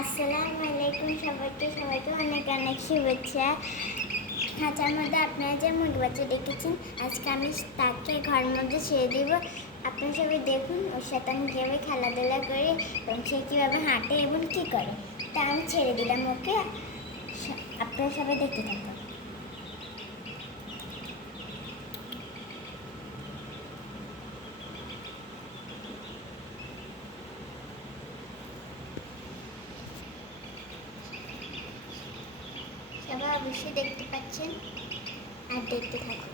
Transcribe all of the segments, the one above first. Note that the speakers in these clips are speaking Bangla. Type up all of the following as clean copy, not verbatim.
আসসালামু আলাইকুম সবাইকে অনেক অনেক শুভেচ্ছা। খাঁচার মধ্যে আপনারা যে মুরগি বাচ্চা দেখেছেন, আজকে আমি তাকে ঘরের মধ্যে ছেড়ে দিব। আপনারা সবাই দেখুন ওর সাথে আমি কীভাবে খেলাধুলা করি এবং সে কীভাবে হাঁটে এবং কী করে। তা আমি ছেড়ে দিলাম ওকে, আপনারা সবাই দেখতে থাকুন। সবাই অবশ্যই দেখতে পাচ্ছেন আর দেখতে থাকুন।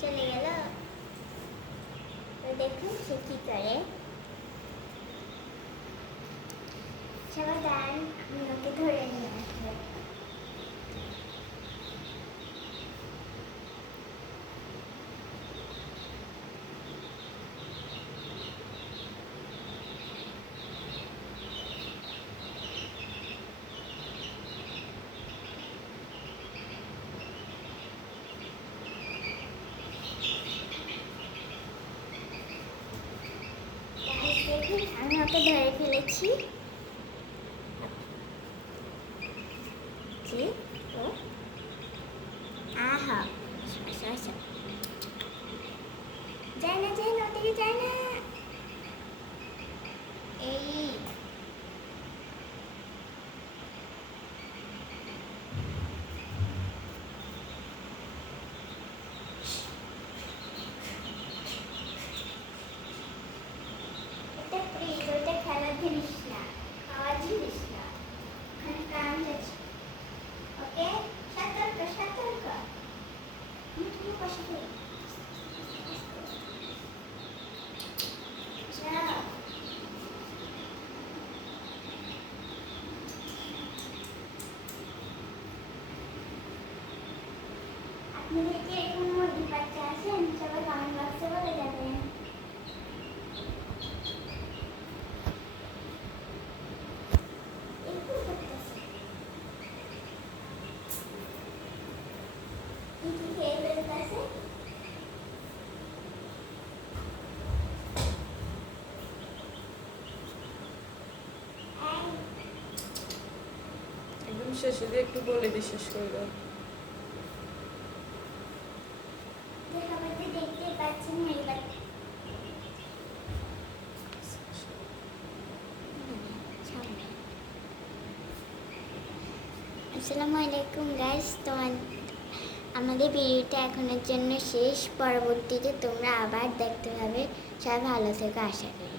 চলে গেল, দেখুন সে কি করে। সবাই দাঁড়ান, আমি ওকে ধরে নিয়ে আসবো। দেখুন আমি ওকে ধরে ফেলেছি। জি ও আহা, যায় না ওদিকে যায় না। এই এটা প্লিজ, ওটা খেলার জিনিস না, খাওয়ার জিনিস না, ওখানে কারেন্ট আছে। ওকে, সতর্ক। তুমি বসে যাও। আপনি যদি এরকম মুরগি বাচ্চা আছেন, সবাই কমেন্ট বক্সে বলে যাবেন। একদম শেষে দিয়ে একটু বলে দিয়ে শেষ করে দাও। আসসালামু আলাইকুম গাইস, আমাদের ভিডিওটা এখনের জন্য শেষ। পরবর্তীতে তোমরা আবার দেখতে পাবে। সবাই ভালো থেকো, আশা করি।